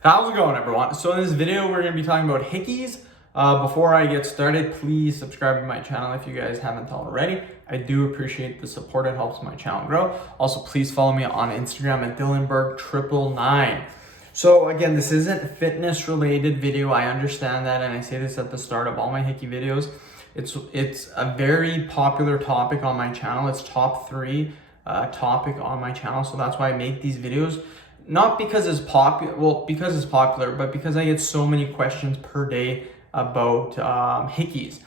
How's it going, everyone? So in this video, we're going to be talking about hickeys. Before I get started, please subscribe to my channel if you guys haven't already. I do appreciate the support. It helps my channel grow. Also, please follow me on Instagram at Dylanberg999. So again, this isn't a fitness related video. I understand that, and I say this at the start of all my hickey videos. It's a very popular topic on my channel. It's top 3 topic on my channel. So that's why I make these videos. Not because it's popular, well, because it's popular, but because I get so many questions per day about hickeys.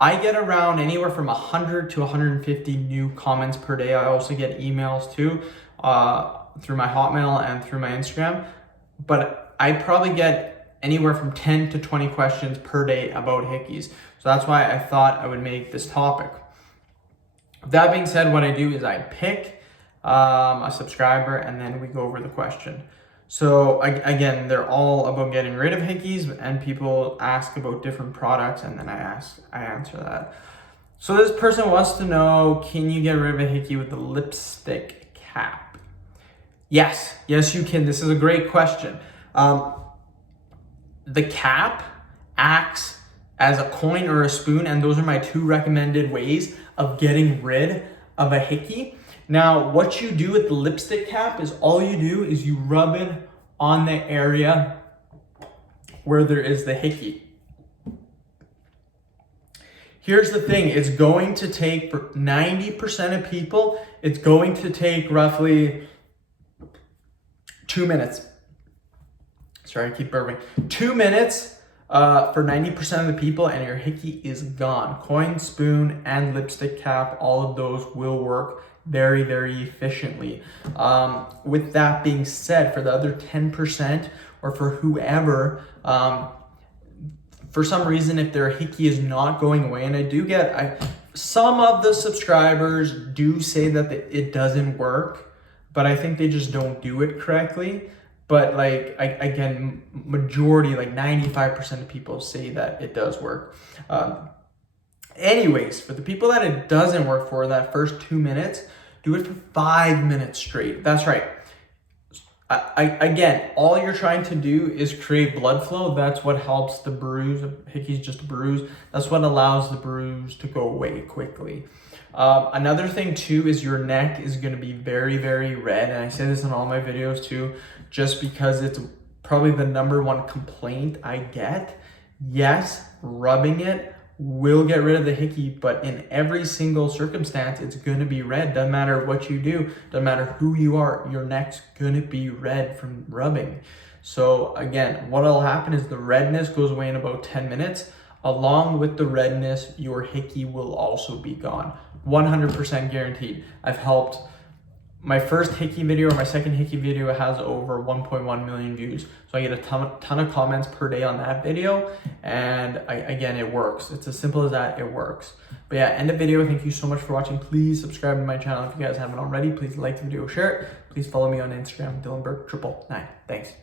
I get around anywhere from 100 to 150 new comments per day. I also get emails too, through my Hotmail and through my Instagram. But I probably get anywhere from 10 to 20 questions per day about hickeys. So that's why I thought I would make this topic. That being said, what I do is I pick a subscriber and then we go over the question. So again, they're all about getting rid of hickeys, and people ask about different products, and then I answer that. So this person wants to know, can you get rid of a hickey with the lipstick cap? Yes, you can. This is a great question. The cap acts as a coin or a spoon, and those are my 2 recommended ways of getting rid of a hickey. Now, what you do with the lipstick cap is all you do is you rub it on the area where there is the hickey. Here's the thing, it's going to take, for 90% of people, it's going to take roughly 2 minutes. Sorry, I keep burping. 2 minutes for 90% of the people, and your hickey is gone. Coin, spoon, and lipstick cap, all of those will work very, very efficiently. With that being said, for the other 10% or for whoever, for some reason, if their hickey is not going away, and I do get, some of the subscribers do say that it doesn't work, but I think they just don't do it correctly. But again, majority, 95% of people say that it does work. Anyways, for the people that it doesn't work for, that first 2 minutes, do it for 5 minutes straight. That's right. Again, all you're trying to do is create blood flow. That's what helps the bruise. Hickey's just a bruise. That's what allows the bruise to go away quickly. Another thing too is your neck is going to be very, very red. And I say this in all my videos too, just because it's probably the #1 complaint I get. Yes, rubbing it will get rid of the hickey, but in every single circumstance, it's going to be red. Doesn't matter what you do, doesn't matter who you are, your neck's going to be red from rubbing. So again, what'll happen is the redness goes away in about 10 minutes. Along with the redness, your hickey will also be gone. 100% guaranteed. I've helped. My first hickey video or my second hickey video has over 1.1 million views. So I get a ton of comments per day on that video. And again, it works. It's as simple as that, it works. But yeah, end of video. Thank you so much for watching. Please subscribe to my channel if you guys haven't already. Please like the video, share it. Please follow me on Instagram, Dylanberg999. Thanks.